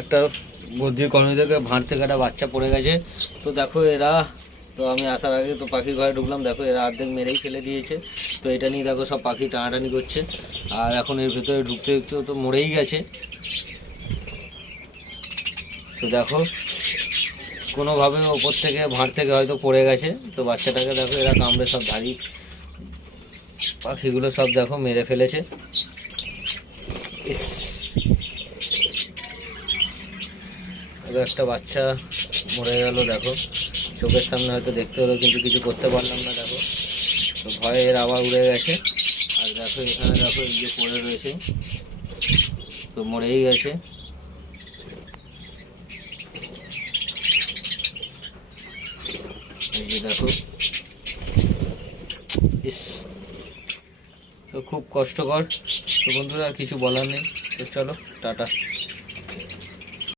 একটা বদ্রির কলোনি থেকে ভাঁড় থেকে একটা বাচ্চা পড়ে গেছে। তো দেখো এরা, তো আমি আসার আগে তো পাখির ঘরে ঢুকলাম, দেখো এরা অর্ধেক মেরেই ফেলে দিয়েছে। তো এটা নিয়ে দেখো সব পাখি টানাটানি করছে। আর এখন এর ভিতরে ঢুকতে ঢুকতে তো মরেই গেছে। তো দেখো কোনোভাবে ওপর থেকে ভাঁড় থেকে হয়তো পড়ে গেছে। তো বাচ্চাটাকে দেখো এরা কামড়ে সব ভারী পাখিগুলো সব দেখো মেরে ফেলেছে। ইস, একটা বাচ্চা মরে গেল দেখো, চোখের সামনে হয়তো দেখতে হলো কিন্তু কিছু করতে পারলাম না। দেখো তো ভয়ে এর আবার উড়ে গেছে। আর দেখো এখানে দেখো এই যে পড়ে রয়েছে, তো মরেই গেছে। এই যে দেখো, ইস, তো খুব কষ্টকর। তো বন্ধুরা আর কিছু বলার নেই, তো চলো টাটা।